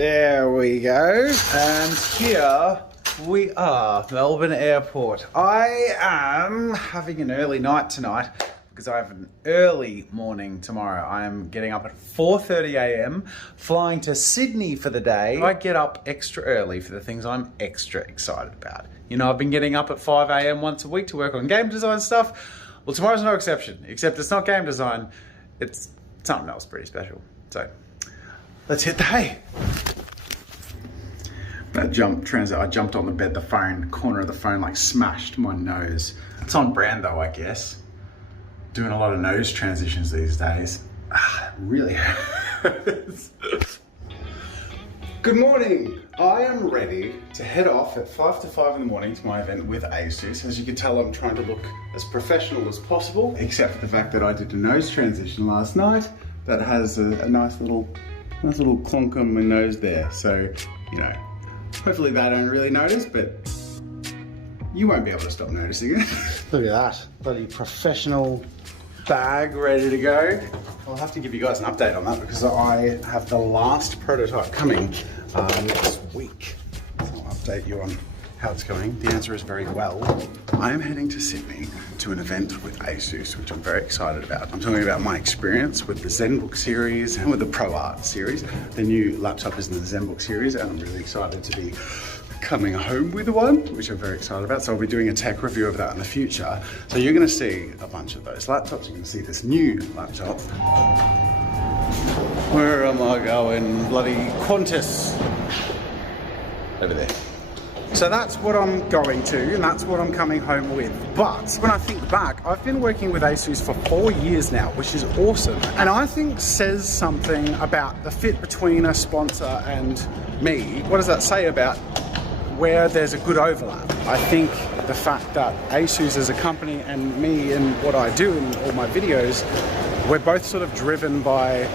There we go. And here we are, Melbourne Airport. I am having an early night tonight because I have an early morning tomorrow. I am getting up at 4:30 a.m, flying to Sydney for the day. I get up extra early for the things I'm extra excited about. You know, I've been getting up at 5 a.m. once a week to work on game design stuff. Well, tomorrow's no exception, except it's not game design, it's something else pretty special. So, let's hit the hay. That I jumped on the bed, the corner of the phone like smashed my nose. It's on brand though, I guess. Doing a lot of nose transitions these days. It really hurts. Good morning. I am ready to head off at 5 to 5 in the morning to my event with ASUS. As you can tell, I'm trying to look as professional as possible, except for the fact that I did a nose transition last night that has a nice little clonk on my nose there. So, you know, hopefully they don't really notice, but you won't be able to stop noticing it. Look at that, bloody professional bag ready to go. I'll have to give you guys an update on that because I have the last prototype coming next week. So I'll update you on how it's going. The answer is very well. I am heading to Sydney to an event with ASUS, which I'm very excited about. I'm talking about my experience with the ZenBook series and with the ProArt series. The new laptop is in the ZenBook series, and I'm really excited to be coming home with one, which I'm very excited about. So I'll be doing a tech review of that in the future. So you're gonna see a bunch of those laptops. You're gonna see this new laptop. Where am I going? Bloody Qantas. Over there. So that's what I'm going to, and that's what I'm coming home with. But when I think back, I've been working with ASUS for 4 years now, which is awesome. And I think says something about the fit between a sponsor and me. What does that say about where there's a good overlap? I think the fact that ASUS as a company and me and what I do in all my videos, we're both sort of driven by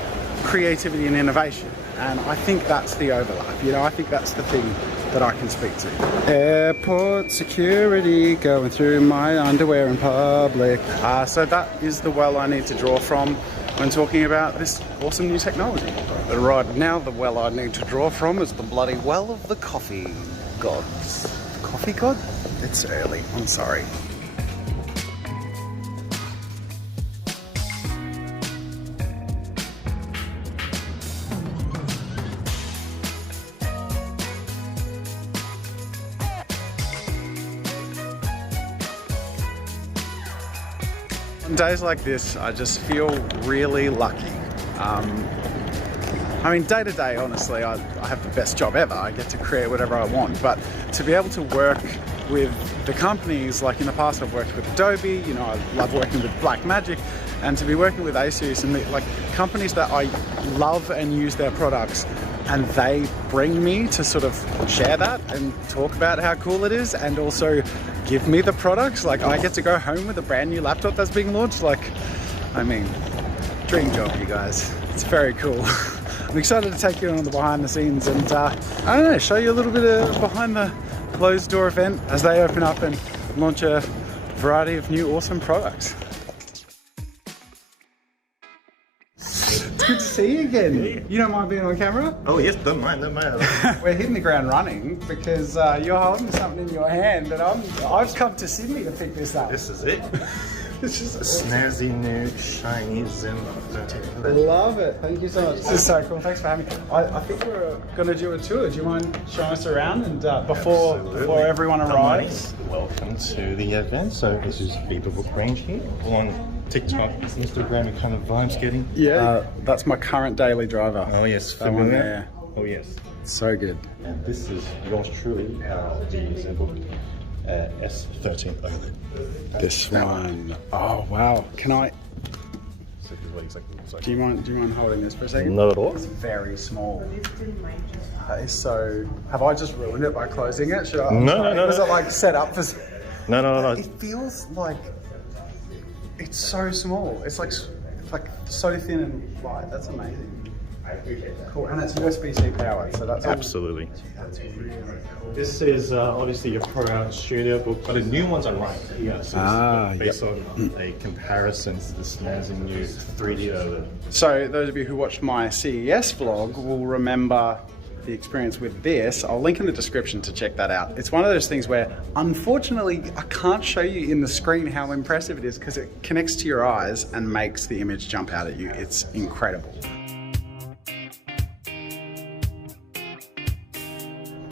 creativity and innovation. And I think that's the overlap, you know, I think that's the thing that I can speak to. Airport security, going through my underwear in public. So that is the well I need to draw from when talking about this awesome new technology. But right now, the well I need to draw from is the bloody well of the coffee gods. Coffee god? It's early, I'm sorry. On days like this, I just feel really lucky. I mean, day to day, honestly, I have the best job ever. I get to create whatever I want, but to be able to work with the companies, like in the past I've worked with Adobe, you know, I love working with Blackmagic, and to be working with ASUS and like companies that I love and use their products, and they bring me to sort of share that and talk about how cool it is, and also give me the products. Like, I get to go home with a brand new laptop that's being launched. Like, I mean, dream job, you guys. It's very cool. I'm excited to take you on the behind the scenes and, I don't know, show you a little bit of behind the closed door event as they open up and launch a variety of new awesome products. It's good to see you again. You don't mind being on camera? Oh yes, don't mind. We're hitting the ground running because you're holding something in your hand, and I've come to Sydney to pick this up. This is it. This is a snazzy new shiny ZenBook. I love it. Thank you so much. This is so cool. Thanks for having me. I think we're going to do a tour. Do you mind showing us around and before everyone arrives? Welcome to the event. So this is VivaBook range here. On TikTok, Instagram, what kind of vibes getting? Yeah, that's my current daily driver. Oh yes, familiar. There. Oh yes. So good. And this is yours truly, the ZenBook S13 OLED. This one. Oh wow. Can I? Do you mind holding this for a second? Not at all. It's very small. That is so. Have I just ruined it by closing it? Should I? No. Was it like set up for? No. It feels like it's so small. It's like so thin and light. That's amazing. Cool, and it's USB-C powered, so that's absolutely. That's really cool. This is obviously your ProArt Studio book, but the new ones are right here. So based on a comparison to the snazzy new 3D OLED. So those of you who watched my CES vlog will remember the experience with this, I'll link in the description to check that out. It's one of those things where, unfortunately, I can't show you in the screen how impressive it is because it connects to your eyes and makes the image jump out at you. It's incredible.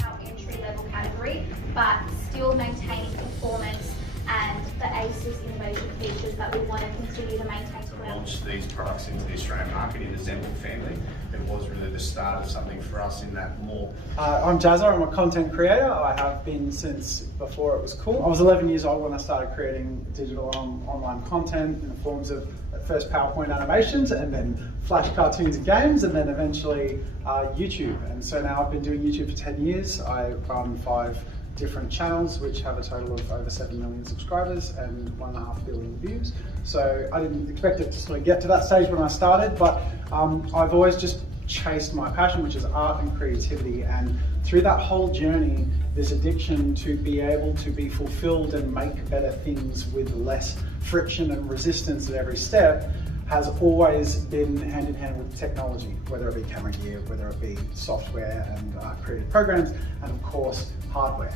Our entry-level category, but still maintaining performance and the ASUS innovation features that we want to continue to maintain throughout. Launch these products into the Australian market in the ZenBook family. It was really the start of something for us in that more. I'm Jazza, I'm a content creator. I have been since before it was cool. I was 11 years old when I started creating digital online content in the forms of at first PowerPoint animations and then Flash cartoons and games and then eventually YouTube. And so now I've been doing YouTube for 10 years. I run 5 different channels which have a total of over 7 million subscribers and 1.5 billion views. So I didn't expect it to sort of get to that stage when I started, but I've always just chased my passion, which is art and creativity, and through that whole journey, this addiction to be able to be fulfilled and make better things with less friction and resistance at every step has always been hand in hand with technology, whether it be camera gear, whether it be software and creative programs, and of course hardware,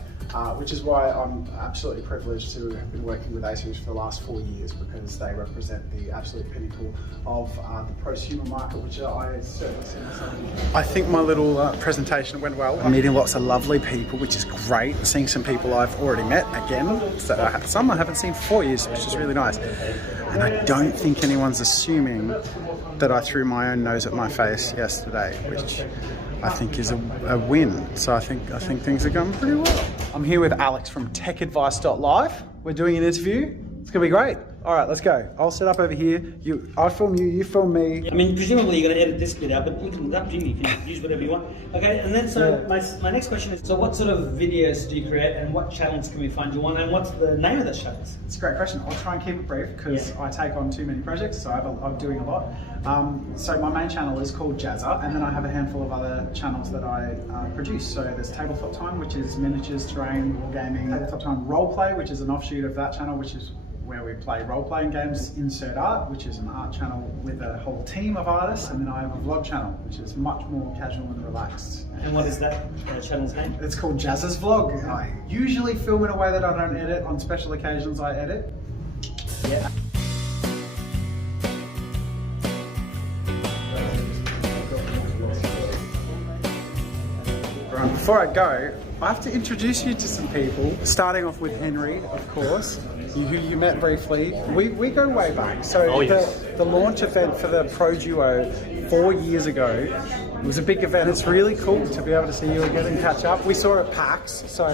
which is why I'm absolutely privileged to have been working with ASUS for the last 4 years, because they represent the absolute pinnacle of the prosumer market, which I certainly see myself in. I think my little presentation went well. I'm meeting lots of lovely people, which is great. Seeing some people I've already met again, so some I haven't seen for 4 years, which is really nice. And I don't think anyone's assuming that I threw my own nose at my face yesterday, which I think is a win. So I think things are going pretty well. I'm here with Alex from techadvice.live. We're doing an interview. It's gonna be great. All right, let's go. I'll set up over here. I'll film you, you film me. I mean, presumably you're going to edit this bit out, but you can, up to you. You can use whatever you want. Okay, and then so my next question is, so what sort of videos do you create and what channels can we find you on and what's the name of those channels? It's a great question. I'll try and keep it brief because I take on too many projects, so I'm doing a lot. So my main channel is called Jazza, and then I have a handful of other channels that I produce. So there's Tabletop Time, which is miniatures, terrain, wargaming. Tabletop Time Roleplay, which is an offshoot of that channel, which is where we play role-playing games. Insert Art, which is an art channel with a whole team of artists, and then I have a vlog channel, which is much more casual and relaxed. And what is that channel's name? It's called Jazza's Vlog. I usually film in a way that I don't edit. On special occasions I edit. Yeah. Before I go, I have to introduce you to some people, starting off with Henry, of course, who you met briefly. We go way back. So the launch event for the Pro Duo 4 years ago, it was a big event. It's really cool to be able to see you again and catch up. We saw it at PAX, so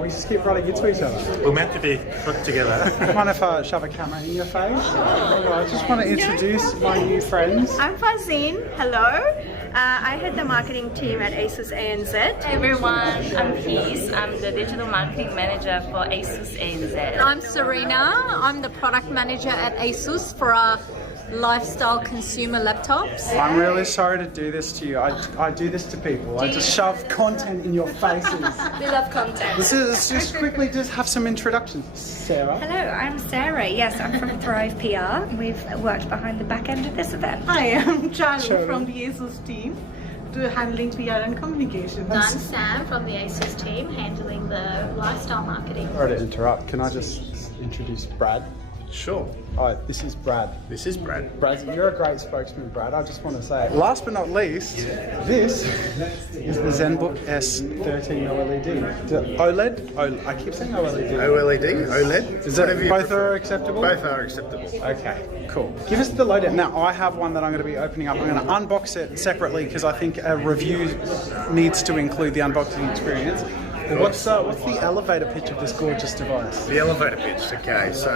we just keep running into each other. We're meant to be put together. Mind if I shove a camera in your face? I just want to introduce my new friends. I'm Fazine, hello. I head the marketing team at ASUS ANZ. Hey everyone, I'm Peace. I'm the digital marketing manager for ASUS ANZ. I'm Serena. I'm the product manager at ASUS for our lifestyle consumer laptops. I'm really sorry to do this to you. I do this to people. I just shove content in your faces. We love content. Let's just quickly just have some introductions. Sarah. Hello, I'm Sarah. Yes, I'm from Thrive PR. We've worked behind the back end of this event. Hi, I'm Charu from the ASUS team, handling PR and communications. I'm Sam from the ASUS team, handling the lifestyle marketing. Sorry to interrupt. Can I just introduce Brad? Sure. Hi, this is Brad. This is Brad. Brad, you're a great spokesman, Brad. I just want to say, last but not least, this is the ZenBook S13 OLED. OLED? I keep saying OLED. OLED, OLED. Is that both are acceptable? Both are acceptable. Okay, cool. Give us the lowdown. Now, I have one that I'm going to be opening up. I'm going to unbox it separately because I think a review needs to include the unboxing experience. What's the elevator pitch of this gorgeous device? The elevator pitch, okay, so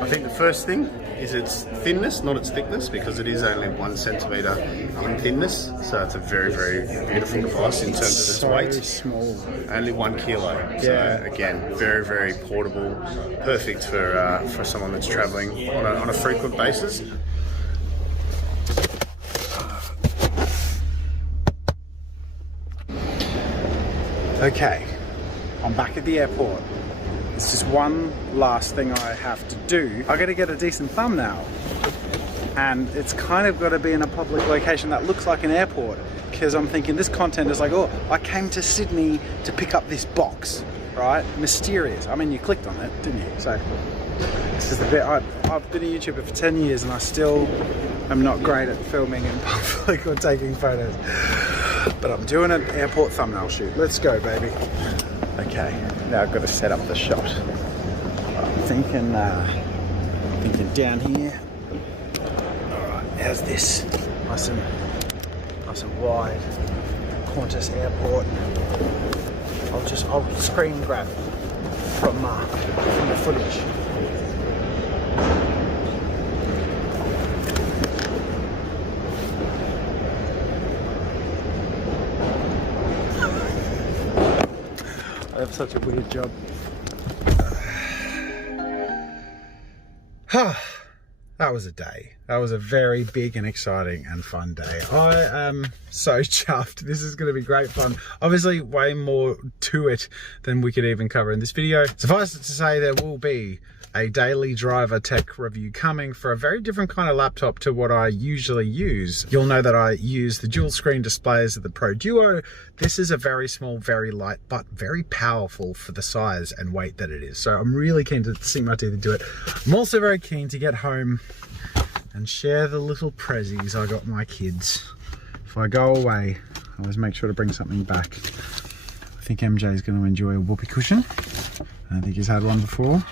I think the first thing is its thinness, not its thickness, because it is only 1 centimetre in thinness, so it's a very, very beautiful device in terms of its weight. Small. Only 1 kilo, so again, very, very portable, perfect for someone that's travelling on a frequent basis. Okay. I'm back at the airport. There's just one last thing I have to do. I gotta get a decent thumbnail. and it's kind of got to be in a public location that looks like an airport, because I'm thinking this content is like, oh, I came to Sydney to pick up this box, right? Mysterious. I mean, you clicked on it, didn't you? So this is the bit. I've been a YouTuber for 10 years and I still am not great at filming in public or taking photos, but I'm doing an airport thumbnail shoot. Let's go, baby. Okay, now I've got to set up the shot. I'm thinking down here. Alright, how's this? Nice and wide. Qantas Airport. I'll screen grab from the footage. I have such a weird job. That was a day. That was a very big and exciting and fun day. I am so chuffed. This is going to be great fun. Obviously, way more to it than we could even cover in this video. Suffice it to say, there will be a daily driver tech review coming for a very different kind of laptop to what I usually use. You'll know that I use the dual screen displays of the Pro Duo. This is a very small, very light, but very powerful for the size and weight that it is. So I'm really keen to sink my teeth into it. I'm also very keen to get home and share the little prezzies I got my kids. If I go away, I always make sure to bring something back. I think MJ is going to enjoy a whoopee cushion. I don't think he's had one before.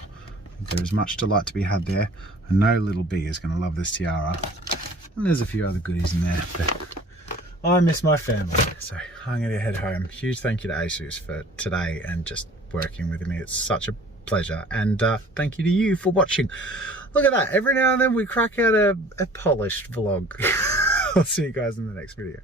There's much delight to be had there. I know little B is going to love this tiara. And there's a few other goodies in there, but I miss my family. So I'm going to head home. Huge thank you to ASUS for today and just working with me. It's such a pleasure. And thank you to you for watching. Look at that. Every now and then we crack out a polished vlog. I'll see you guys in the next video.